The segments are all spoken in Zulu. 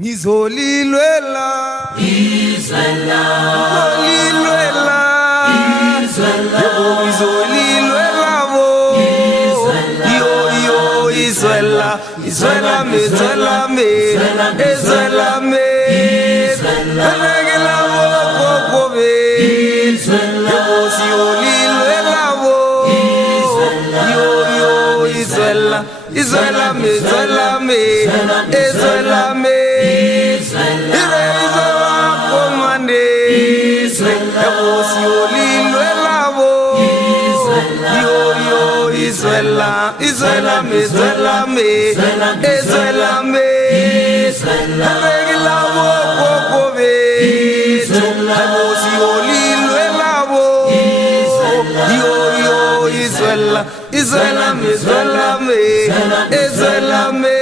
Ngizolilwela Izwela Ngizolilwela Izwela Ngizolilwela bo Yo Izwela Izwela me Izwela me Anagela bo kobe Izwela Ngizolilwela bo Yo Izwela Izwela me Izwela me Izwela me Regila wo kobe Izwela wo yo Izwela me Izwela me Regila wo Izwela me Izwela me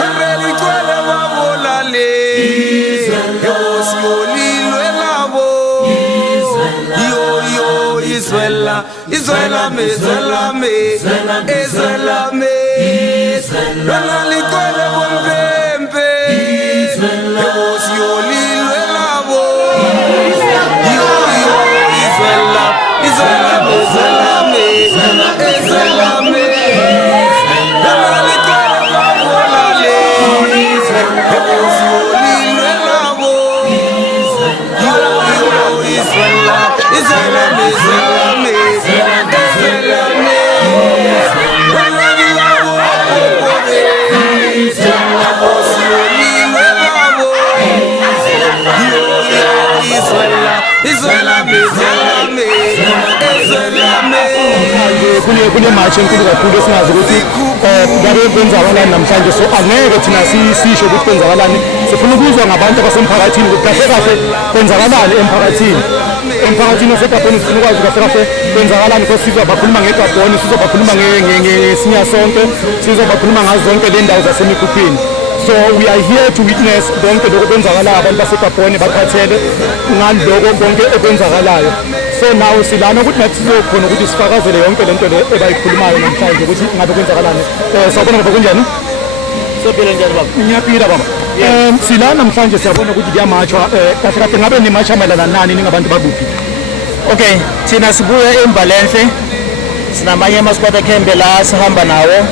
Lona likwele bompempe Yosi olilwela bo Yo Izwela me Lona likwele bompempe Yosi olilwela bo Yo Izwela me kune match enkulu kakhulu esingazi ukuthi ngabe kwenzakalani namhlanje, so angeke thina sisho ukuthi kwenzakalani. Sifuna ukuzwa ngabantu abasemphakathini ukuthi kahle kahle kwenzakalani emphakathini waseGabon. Sifuna ukwazi kahle kahle kwenzakalani because sizobakhuluma ngeGabon, sizobakhuluma ngesinya sonke, sizobakhuluma ngazo zonke le ndawo zasemikhukhwini. So we are here to witness konke lokho kwenzakalayo, abantu baseGabon bakhathele ngaloko konke okwenzakalayo. So now silana ukuthi nathi sizokhona ukuthi sifakazele yonke lento le ebayikhulumayo namhlanje ukuthi ngabe kwenzakalani. Sawubona baba, kunjani? Sophila njani baba? Ngiyaphila baba. Silana namhlanje siyabona ukuthi kuyamatshwa, kahle kahle ngabe nimatsha mayelana nani ningabantu bakuphi? Okay, thina sibuya eMbalenhle, sinamanye ama-squad akhembe la sihamba nawo.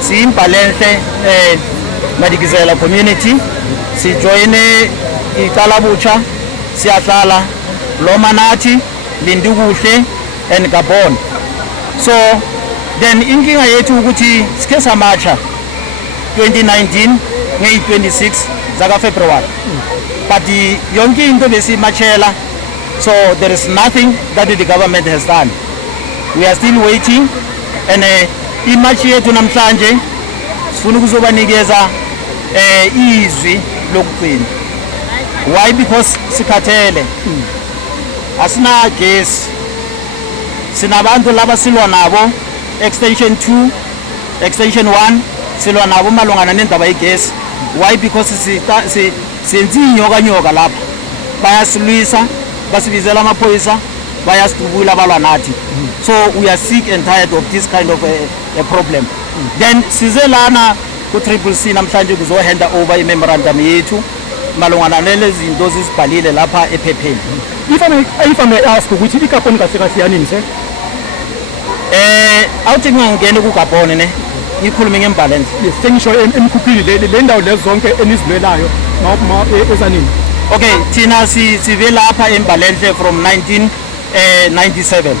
Siyimbalenhle Madikizela community, sijoyine iCalabucha, siyahlala Lomanati, Lindukuhle and Gabon. So then inkinga yethu ukuthi sike samatsha 2019 nge-26 zaka February, but yonke into besimachela, so there is nothing that the government has done. We are still waiting, and imatch yethu namhlanje sifuna ukuzobanikeza izwi lokugcina. Why? Because sikhathele, asina gesi, sinabantu laba silwa nabo extension 2 extension 1 silwa nabo malungana nendaba yegesi. Why? Because senze inyoka lapha, bayasilwisa, basibizela amaphoyisa, bayasitubula balwa nathi. So we are sick and tired of this kind of a problem. Then size lana ku Triple C namhlanje kuzohanda over i-memorandum yethu malungana nalezi zinto zisibhalile lapha ephepheni. If I may ask ukuthi iGabon kahle kahle yanini se? Awuthi ngingene kuGabon ne ngikhuluma ngeMbalenhle. Yes, sengisho emkhuphini le ndawo lezo zonke enizilwelayo ezanini. Okay, thina sive lapha eMbalenhle from 1997.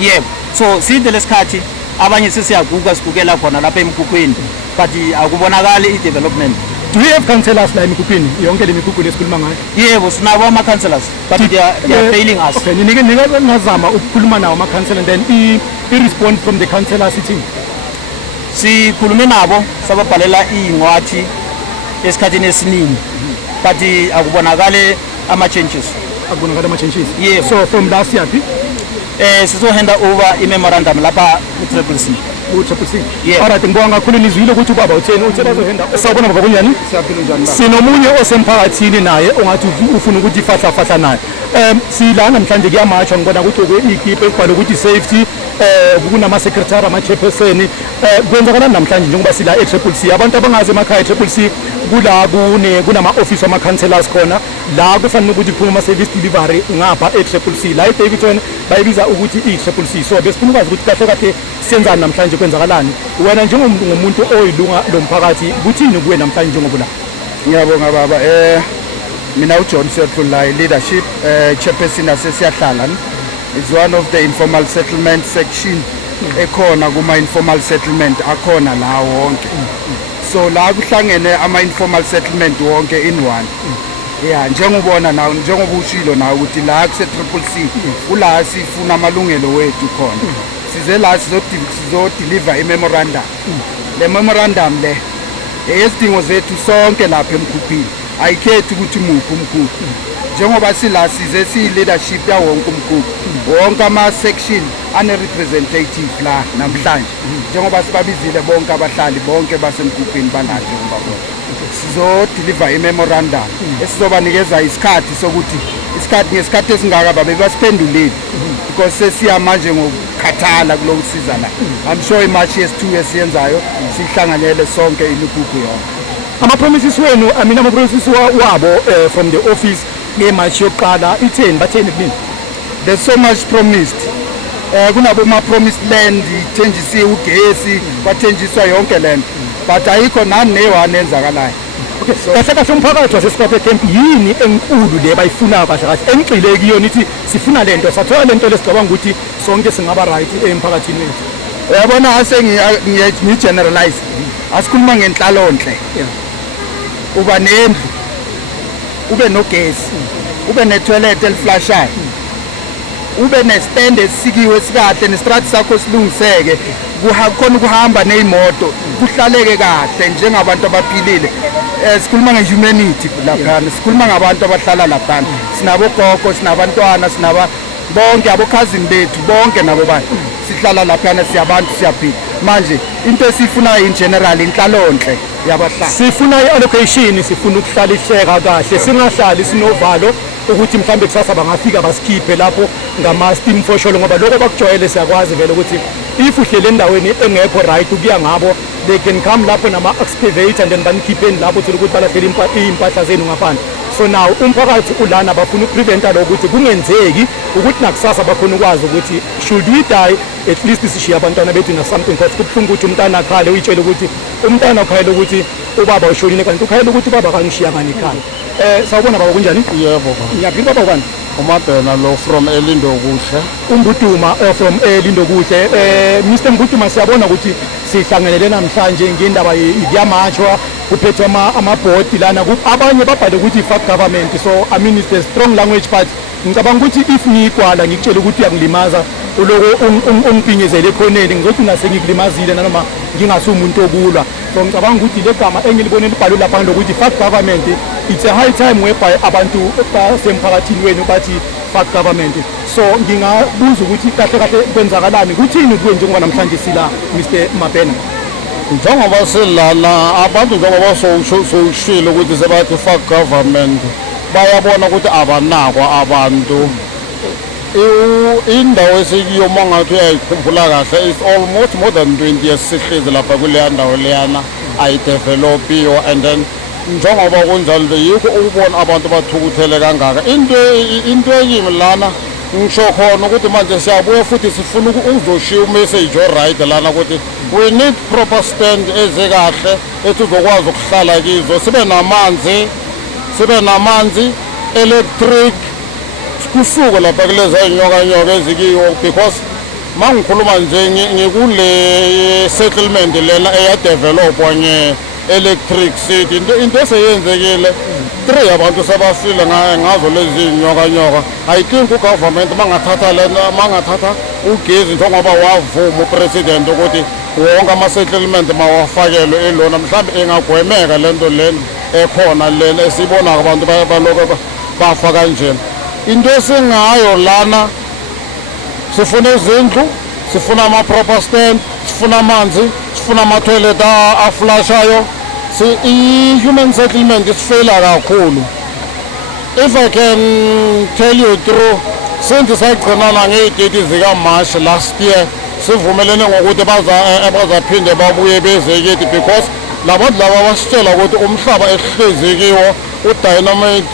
Yebo. So sidle lesikhathi abanye sesiyaguga sigugela khona lapha emkhukhwini, but akubonakali i-development. Do we have councillors la emikhukhwini yonke le mikhukhu lesikhuluma ngayo? Yebo, sinabo ama-councillors, but they are failing us. Okay, ningazama ukukhuluma nawo ama-councillor, then i-response from the councillors ithini? Sikhulume nabo sababhalela iy'ncwathi esikhathini esiningi, but akubonakale ama-changes. Akubonakala ama-changes. Yeah. So from last year Sizohanda over i-memorandum lapha ku-Triple C. Triple C. Yeah. Alright, ngibonga kakhulu nizwile ukuthi ubaba utheni uthe bazohenda. Sawubona baba kunjani? Siyaphila njani baba? Sinomunye osemphakathini naye ongathi ufuna ukuthi fahla naye. Sila namhlanje kuyamatshwa ngibona ukuthi ikipe ekubhala ukuthi safety kunama secretary ama-chairperson kwenzakalani namhlanje njengoba sila e-Triple C abantu abangazi emakhaya e-Triple C kula kunama-office wama-councillors khona la kufanele ukuthi kuphuma ama-service delivery ngapha e-Triple C la e-Davidson bayibiza ukuthi i-Triple C. So besifuna ukwazi ukuthi kahle kahle siyenzani namhlanje kwenzakalani wena njengomuntu oyilunga lomphakathi kuthini kuwe namhlanje njengoba la. Ngiyabonga baba. Mina uJohn Setlolai leadership chairperson asesiyahlala is one of the informal settlement section ekhona kuma informal settlement akhona la wonke. So la kuhlangene ama informal settlement wonke in one. Yeah, njengobona nawo njengoba ushilo nawo ukuthi la kuse Triple C ula sifuna amalungelo wethu khona. Size la sizo deliver i-memorandum. Le memorandum le eyesidingo zethu sonke lapha emkhuphini. Ayikhethi ukuthi umuphi umkhulu njengoba sila size siyi-leadership yawonke umkhulu wonke ama-section ane-representative la namhlanje njengoba sibabizile bonke abahlali bonke basemkhuphini banathi ngibabona sizodeliver i-memorandum esizobanikeza isikhathi sokuthi ngesikhathi esingaka babe basiphendulile because sesiya manje ngokukhathala kuloku siza la. I'm sure imatch yes2 esiyenzayo sihlanganyele sonke imikhukhu yonke. Ama-promises wenu ama-promises wabo from the office ngematch yokuqala itheni batheni kunini? There's so much promised. Kunabo ma-promised land ithenjisiwe ugesi kwathenjiswa yonke lento but ayikho nani ne-one enzakalayo. Okay, kahle kahle umphakathi waseScotland Camp yini enkulu le bayifunayo kahle kahle engigxile kuyona ithi sifuna lento sathola lento lesicabanga ukuthi sonke singaba right emphakathini wethu. Uyabona ase ngiyi-generalize asikhuluma ngenhlalonhle. Uba nendlu ube nogesi ube netoilet eliflashayo ube nestand esisikiwe sikahle nestrathi sakho silungiseke khona ukuhamba nezimoto kuhlaleke kahle njengabantu abaphilile. Sikhuluma nge-humanity laphana sikhuluma ngabantu abahlala laphana sinabogogo sinabantwana bonke abokhazini bethu bonke nabo bani sihlala laphana siyabantu siyaphila. Manje into esifunayo in general inhlalonhle yabahlali. Sifuna i-allocation sifuna ukuhlaliseka kahle singahlali sinovalo ukuthi mhlambe kusasa bangafika basikhiphe lapho ngama-steam fosholo ngoba lokho bakujwayele siyakwazi vele ukuthi if uhlele endaweni engekho right ukuya ngabo they can come lapho nama-excavator and then banikhipheni lapho uthole ukuthi balahlele iy'mpahla zenu ngaphandle. So now umphakathi ulana bafuna ukupreventa lokho ukuthi kungenzeki ukuthi nakusasa bakhona ukwazi ukuthi should we die at least sishiye abantwana bethu na something because kubuhlungu ukuthi umntana akhale uyitshele ukuthi umntana ukhayela ukuthi ubaba ushonile kanti ukhayela ukuthi ubaba kangishiya ngani ekhaya. Sawubona baba kunjani? Yebo baba. Ngiyaphila baba ubani? uMabhena lo from Elindo Kuhle. uMbuduma from Elindo Kuhle. Mr Mbuduma siyabona ukuthi sihlanganele namhlanje ngendaba yamatshwa kuphethwe amabhodi lana abanye babhale ukuthi fuck government. So I mean it's a strong language but ngicabanga ukuthi if ngigwala ngikutshela ukuthi uyangilimaza uloko ungiphinyezele ekhoneni ngizothi nase ngikulimazile noma ngingasumuntu okulwa. So ngicabanga ukuthi le gama engilibone libhalwe lapha lokuthi fuck government it's a high time whereby abantu basemphakathini wenu bathi fuck government. So ngingabuza ukuthi kahle kahle kwenzakalani kuthini kuwe njengoba namhlanje sila Mr Mabhena? Njengoba silana abantu njengoba sokushilo ukuthi sebathi fuck government bayabona ukuthi abanakwa abantu. Indawo esikiyo mangathi uyayikhumbula kahle is almost more than 20 years sihlezi lapha kuleya ndawo leyana ayidevelopiyo and then njengoba kunjalo yikho ukubona abantu bathukuthele kangaka. Into engimi lana ngisho khona ukuthi manje siyabuya futhi sifuna ukuzoshiya umessage right lana ukuthi we need proper stand ezekahle etuzokwazi ukuhlala kizo sibe namanzi electric kusuka lapha kuleza inyoka ezikiyo because mangikhuluma nje ngikule settlement lena eyadevelopwa nge-electric city into eseyenzekile 3 abantu sabafile ngazo lezi nyoka. I think ugovernment mangathatha ugezi njengoba wavuma upresident ukuthi wonke ama-settlement mawafakelwe elona mhlawumbe engagwemeka lento lena ekhona lena esibona abantu baloko bafa kanjena. Into esingayo lana sifuna izindlu, sifuna ama-proper stand, sifuna amanzi, sifuna ama-toilet aflashayo. I-human settlement isifeyila kakhulu. If I can tell you true, since sagcinana ngey'date zika-March last year, sivumelene ngokuthi bazaphinde babuye beze kithi because labantu laba basitshela ukuthi umhlaba esihlezi kiwo uDynamite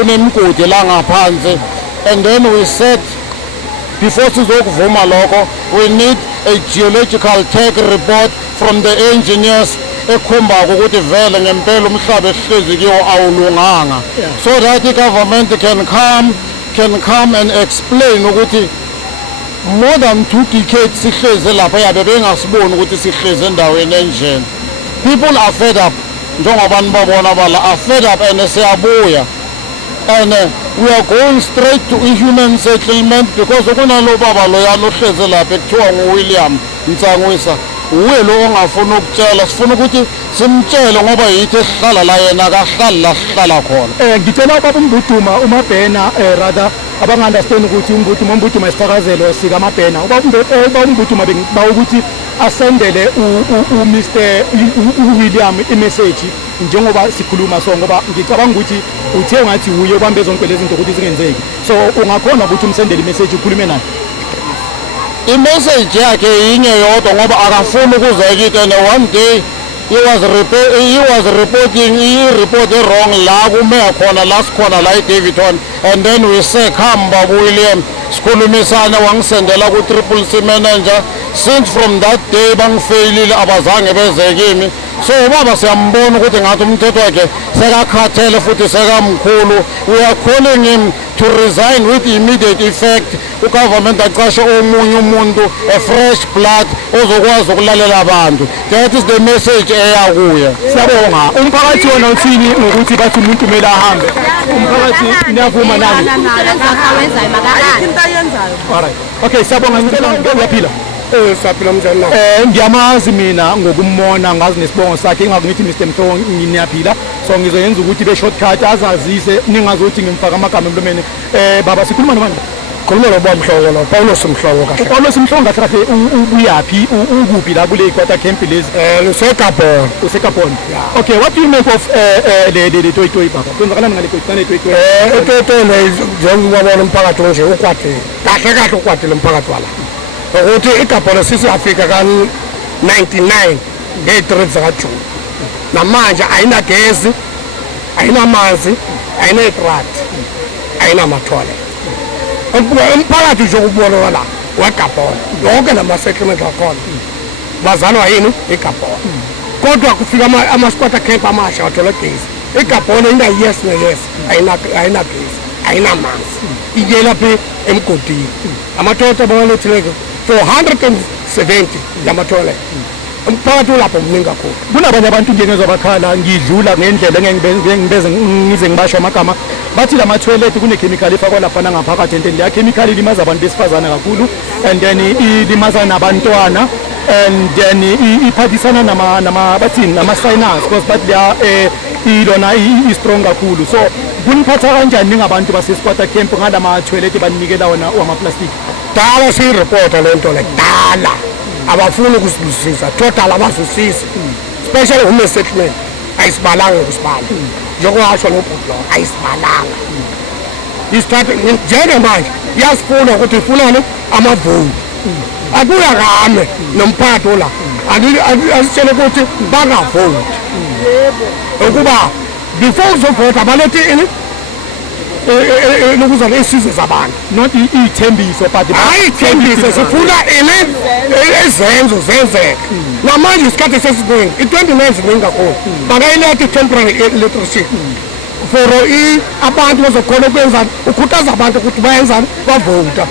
unemigodi la ngaphansi, and then we said before sizokuvuma lokho we need a geological tech report from the engineers ekhombako ukuthi vele ngempela umhlaba esihlezi kiwo awulunganga, so that the government can come and explain ukuthi more than 2 decades sihlezi lapha yabe bengasiboni ukuthi sihlezi endaweni enjena. People are fed up, njengoba nibabona bala are fed up, and siyabuya, and we are going straight to human settlement because kunalo baba loyana ohlezi lapha ekuthiwa nguWilliam Nsangwisa, uwe lo ongafuna ukutshela. Sifuna ukuthi simtshele ngoba yithi esihlala la yena akahlali la sihlala khona. Ngicela ubaba uMbuduma uMabhena rather abanga-understand ukuthi uMbuduma isifakazelo sikaMabhena ubaba uMbuduma bengiba ukuthi asendele uMr uWilliam imessage njengoba sikhuluma so, ngoba ngicabanga ukuthi uthe ngathi uye ubambe zonke lezi zinto ukuthi zingenzeki, so ungakhona ukuthi umsendele imessage ukhulume naye. I-message yakhe yinye yodwa ngoba akafuni ukuza kithi, and one day he was reporting i-report wrong la kumeya khona la sikhona la eDaveyton, and then we say come Babu William sikhulumisane, wangisendela ku-Triple-C manager. Since from that day bangifeyilile abazange beze kimi, so ubaba siyambona ukuthi ngathi umthetho wakhe sekakhathele futhi sekamkhulu. We are calling him to resign with immediate effect. Ugovernment aqashe omunye umuntu, a fresh blood ozokwazi ukulalela abantu. That is the message eyakuya. Siyabonga. Umphakathi wona uthini ngokuthi bathi umuntu kumele ahambe? Umphakathi niyavuma nani? Alright. Okay, siyabonga. Ngiyaphila. Saphila mnjani na? Ngiyamazi mina ngokumbona, ngazi nesibongo sakhe, ingakho ngithi Mr. Mhlongo ngiyaphila, so ngizoyenza ukuthi be shortcut azazise ningazothi ngimfaka amagama emlomeni. Baba sikhuluma nobani? Khuluma noba Mhlongo lo, Paulos Mhlongo kahle. Paulos Mhlongo kahle ubuyaphi ukuphi la kule ikwata camp lezi? Usekapon. Usekapon. Okay, what do you make of le toy baba? Kwenzakalani ngale toy? Etoto le njengoba umphakathi nje ukwatile. Kahle ukwatile umphakathi wala. Ukuthi iGabon sisafika ka-99 ngey-3 zakaJuni, namanje ayinagezi, ayinamanzi, ayinaitrati, ayinamathole. Umphakathi nje ukubona la weGabon yonke lama-settlement akhona bazalwa yini iGabon, kodwa kufika ama-squatter camp amasha wathola gezi. iGabon ina-yes ne-yes, ayinagezi, ayinamanzi, iyelaphi emgodini. Amatoilet abangalethileke 470 yamathole. Umphakathi ulapho mningi kakhulu. Kunabanye abantu ngengezwa bakhala ngidlula ngendlela engibeze ngize ngibasho amagama bathi la ma-toilet kune-chemical efakwa lapha nangaphakathi, and then leya chemical ilimaza abantu besifazane kakhulu, and then ilimaza nabantwana, and then iphathisana nama-sinus because bathi leya ilona i-strong kakhulu. So kuniphatha kanjani ningabantu base-squatter camp ngala ma-toilet banikela wona wamaplastiki? Dala siyiripota le nto le dala abafuni ukusibusiza total abazwisisi, especially human settlement ayisibalanga ukusibala njengokwasho nobhudlo ayisibalanga. Isithathe njengamanje iyasifuna ukuthi ifunani amavoti akuya kame nomphakathi ola asitshele ukuthi bangavoti ukuba before uzovota balethe ini lokuzana isizwe zabantu, not iy'thembiso but ayithembise sifuna ini ezenzo zenzeke. Namanje isikhathi sesiningi i-29 ziningi kakhulu, bangayiletha i-temporary electricity for abantu bazokhona ukwenzani, ukhuthaza abantu ukuthi bayenzani, bavota.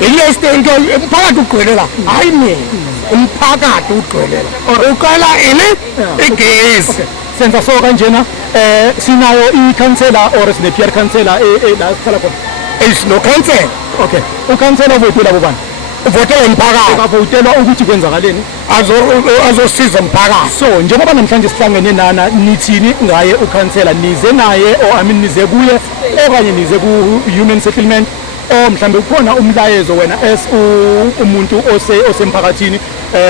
Into umphakathi ugcwelela, hayi mina umphakathi ugcwelela uqala ini igezi. Senza so kanjena sinayo i-councillor or sine-peer councillor la sihlala khona. Is no council. Okay, ukhansela votela bobani? uvotela umphakathi akavotelwa ukuthi kwenzakaleni azosiza umphakathi. So njengoba namhlanje sihlangene nana nithini ngaye ukhansela nize naye or nize kuye okanye nize ku human settlement mhlambe ukhona umlayezo wena as umuntu osemphakathini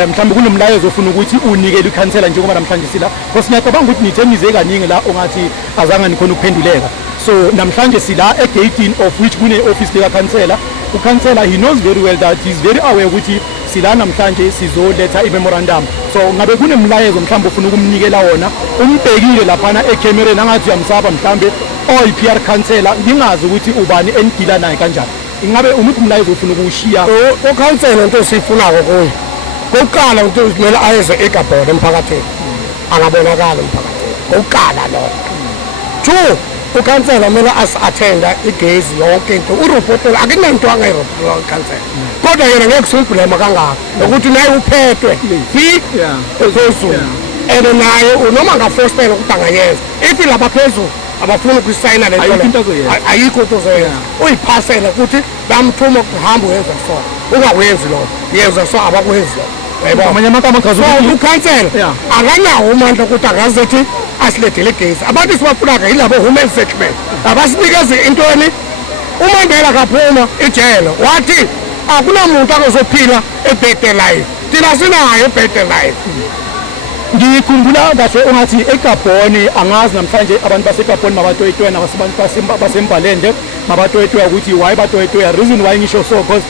mhlambe kunomlayezo ofuna ukuthi unikele ikhansela njengoba namhlanje sila because ngiyacabanga ukuthi nithe nize kaningi la ongathi azange nikhona ukuphenduleka. So namhlanje sila e-gating of which kune office lika khansela. Ukhansela he knows very well that he's very aware ukuthi sila namhlanje sizoletha i-memorandum. So ngabe kunemlayezo mhlambe ufuna ukumnikela wona umbhekile laphana ecamereni angathi uyamsaba mhlambe PR khansela ngingazi ukuthi ubani enidila naye kanjani. Ingabe umuntu umlayezo ufuna ukushiya ukhansela into esifunako kuyo kokuqala ukuthi kumele ayeze eGabon emphakathini angabonakala emphakathini kokuqala lokho. 2 ukhansela kumele as-attenda igezi yonke into urepotela akunanto angayirepotela ukhansela kodwa yena ngeke simblema kangaka ukuthi naye uphethwe phezulu and naye noma ngafostela ukuthi angayenza if laba phezulu abafuna ukuyisayina le nto ayikho into zoyenza uyiphasela ukuthi bamthuma ukuhamba uyenza so ungawenzi lokho yenza so abakwenzi amanye amagama ukhansela akanawo umandla ukuthi akazethi asilethele igezi abantu sibafunaka yilabo human settlement abasinikeze intoni uMandela kaphuma ejele wathi akunamuntu akazophila e-better life thina sinayo e-better life. Ngikhumbula kahle ungathi eGabon angazi namhlanje abantu baseGabon mabatoyitoya nabasebantu basembalende mabatoyitoya ukuthi why batoyitoya reason why ngisho so because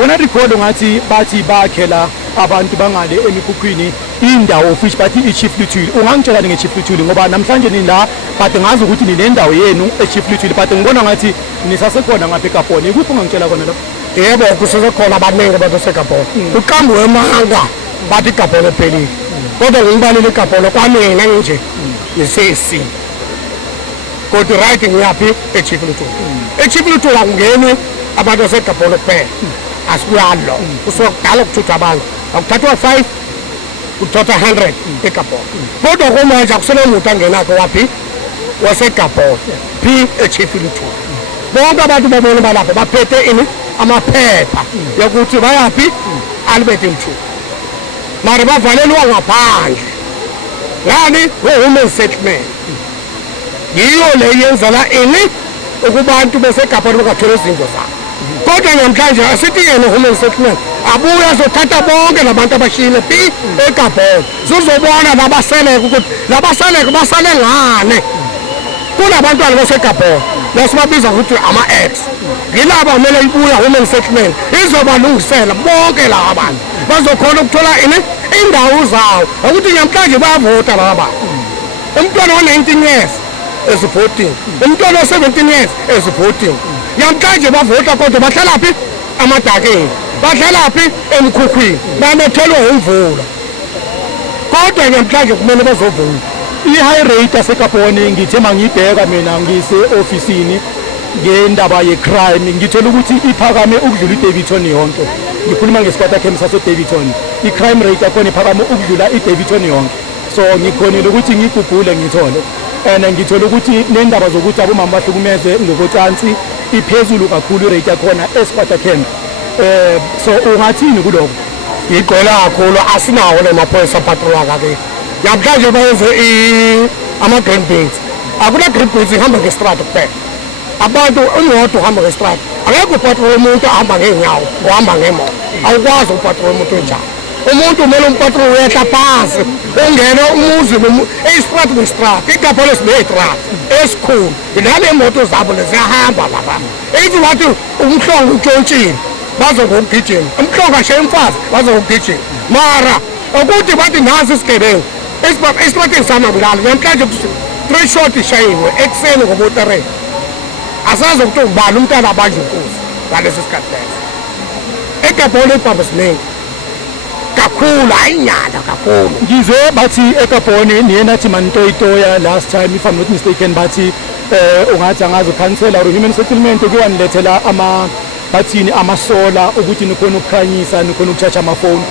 when I record ngathi bathi bakhela abantu bangale emikhukhwini indawo of which bathi iChief Luthuli. Ungangitshela ngeChief Luthuli ngoba namhlanje ni la but ngazi ukuthi ninendawo yenu eChief Luthuli but ngibona ngathi nisasekhona ngapha eGabon. Ikuphi ungangitshela kona lo? Yebo kusesekhona abaningi abantu baseGabon uqambu wemanga bathi iGabon ephelile kodwa ngibalile iGabon kwanina nje nesesi kodwa right ngiyaphi eChief Luthuli. eChief Luthuli angeni abantu baseGabon kuphela asiyalo usokudala ukuthutha abantu akuthathwa 5 kuthatha 100 eGabon kodwa komanje akusele umuntu angenakho waphi waseGabon phi eChief Luthuli. Bonke abantu babona balapha baphethe ini amaphepha yokuthi bayaphi Albert Mthuli mara bavalelwa ngaphandle yani human settlement yiyo le yenza la ini ukubantu beseGabon bangathola izinto zabo. Kodwa namhlanje asithi yena human settlement abuya azothatha bonke labantu abashile phi eGabon sizobona labaseleke ukuthi labaseleke basale ngane kunabantwana baseGabon lesibabiza ukuthi ama-ex yilaba kumele ibuya human settlement izobalungisela bonke laba abantu bazokhona ukuthola ini indawo zawo ukuthi namhlanje bayavota laba bantu. Umntwana wa-19 years ezivoting umntwana wa-17 years ezivoting namhlanje bavota kodwa bahlala phi amadakeni bahlala phi emkhukhwini banethelwe imvula kodwa namhlanje kumele bazovota. I-high rate yaseGabon ngithe mangibheka mina ngise-ofisini ngendaba ye-crime ngithola ukuthi iphakame ukudlula iDaveyton yonke. Ngikhuluma ngeSpata Camp sase-Daveyton i-crime rate yakhona iphakame ukudlula iDaveyton yonke. So ngikhonile ukuthi ngigugule ngithole and ngithola ukuthi nendaba zokuthi abomama bahlukumeze ngokocansi iphezulu kakhulu irate yakhona eSpata Camp. So ungathini kuloko? Igcwele kakhulu asinawo le maphoyisa patrol akake namhlanje bayenze ama-green beans akuna-green beans ihamba ngestrata kuphela abantu imoto uhamba ngestrata angeke upatrol umuntu ahamba ngeenyawo uhamba ngemoto awukwazi upatrol umuntu enjalo. Umuntu kumele umpatrol uyehla phansi ungene umuzi istrata ngestrata iGabon esineyistrata esikhulu ilana imoto zabo leziyahamba lapha ithi wathi umhlongo utshontshile baze ngokugijima umhlongo ashe imfazi baze ngokugijima mara ukuthi bathi nasi isigebengu esiprateni samabulala namhlanje 3 shot ishayiwe ekuseni ngobo-3 asazi ukuthi ubani umntana abanje inkosi ngalesi sikhathi leso. eGabon ibhaba siningi kakhulu ayinyala kakhulu. Ngizwe bathi eGabon niye nathi manitoyitoya last time if I'm not mistaken bathi ungathi angazi ukhansela or human settlement kuwanilethela bathini amasola ukuthi nikhona ukukhanyisa nikhona ukuchacha amafoni.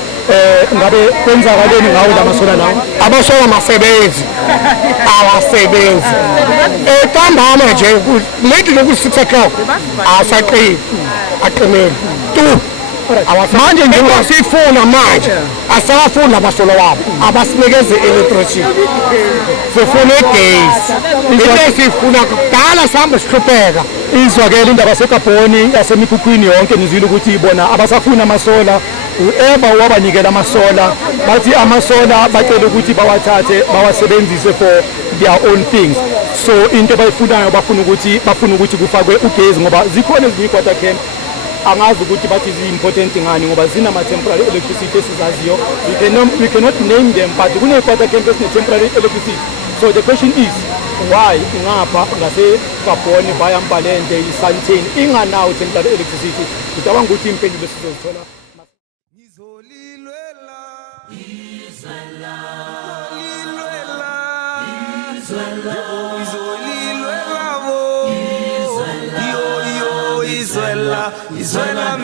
Ngabe kwenzakaleni ngawo lamasola lawo? Abasola masebenzi abasebenzi ntambama nje late loku 6 o'clock asaqini aqinile tu Manje njengoba sifuna manje asawafuni abasolo wabo abasinikeze electricity sifuna igesi into esifuna kudala sihambe sihlupheka izwakela indaba seGabon yasemikhukhwini yonke nizwile ukuthi bona abasafuna amasola whoever wabanikela amasola bathi amasola bacela ukuthi bawathathe bawasebenzise for their own things so into abayifunayo bafuna ukuthi kufakwe ugesi ngoba zikhona ezinye i-water camp angazi ukuthi bathi zi-important ngani ngoba zinama-temporary electricity esizaziyo we cannot name them but kune-water camp esine-temporary electricity so the question is why ngapha ngaseGabon via Mbalente i-Sandton inganawo temporary electricity ngicabanga ukuthi impendulo sizozithola Israel,